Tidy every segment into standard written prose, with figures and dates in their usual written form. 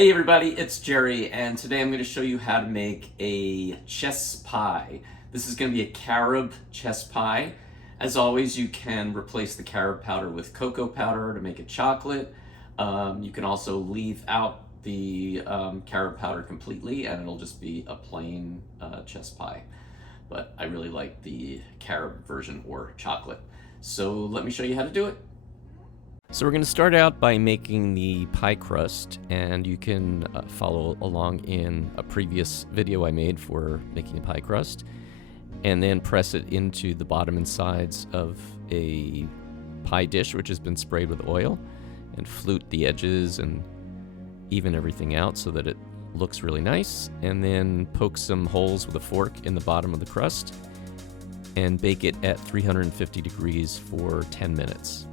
Hey everybody, it's Jerry, and today I'm going to show you how to make a chess pie. This is going to be a carob chess pie. As always, you can replace the carob powder with cocoa powder to make it chocolate. You can also leave out the carob powder completely and it'll just be a plain chess pie. But I really like the carob version or chocolate. So let me show you how to do it. So we're going to start out by making the pie crust, and you can follow along in a previous video I made for making a pie crust, and then press it into the bottom and sides of a pie dish which has been sprayed with oil, and flute the edges and even everything out so that it looks really nice, and then poke some holes with a fork in the bottom of the crust and bake it at 350 degrees for 10 minutes.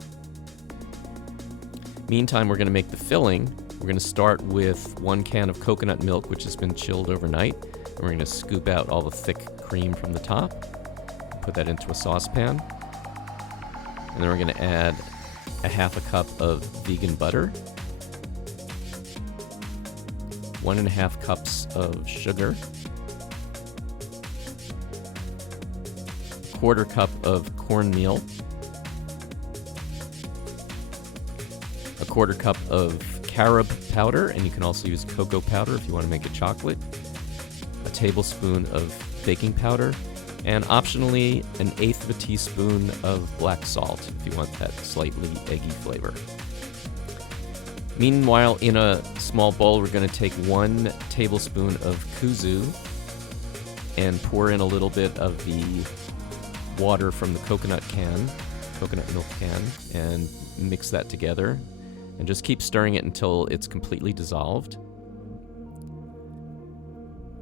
Meantime, we're going to make the filling. We're going to start with 1 can of coconut milk, which has been chilled overnight. And we're going to scoop out all the thick cream from the top, put that into a saucepan. And then we're going to add a half a cup of vegan butter, 1.5 cups of sugar, 1/4 cup of cornmeal, 1/4 cup of carob powder, and you can also use cocoa powder if you want to make it chocolate, a tablespoon of baking powder, and optionally 1/8 teaspoon of black salt if you want that slightly eggy flavor. Meanwhile, in a small bowl, we're going to take 1 tablespoon of kuzu and pour in a little bit of the water from the coconut milk can, and mix that together. And just keep stirring it until it's completely dissolved.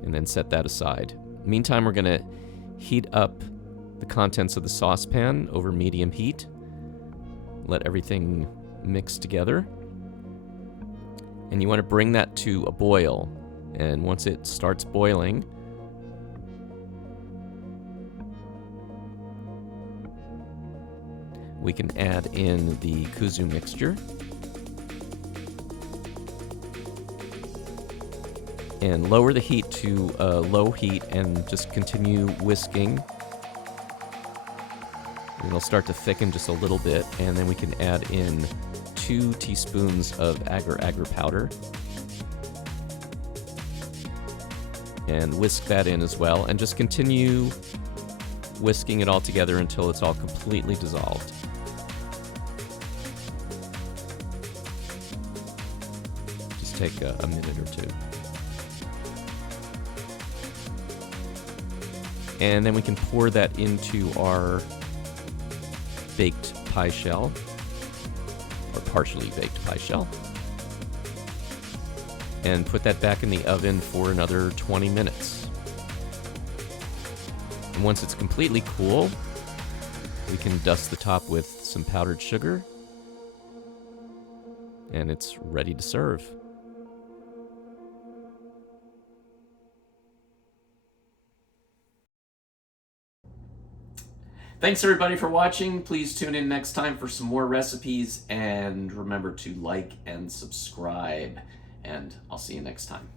And then set that aside. Meantime, we're going to heat up the contents of the saucepan over medium heat. Let everything mix together. And you want to bring that to a boil. And once it starts boiling, we can add in the kuzu mixture. And lower the heat to low heat and just continue whisking. And it'll start to thicken just a little bit, and then we can add in 2 teaspoons of agar powder. And whisk that in as well, and just continue whisking it all together until it's all completely dissolved. Just take a minute or two. And then we can pour that into our baked pie shell, or partially baked pie shell, and put that back in the oven for another 20 minutes. And once it's completely cool, we can dust the top with some powdered sugar, and it's ready to serve. Thanks everybody for watching. Please tune in next time for some more recipes, and remember to like and subscribe, and I'll see you next time.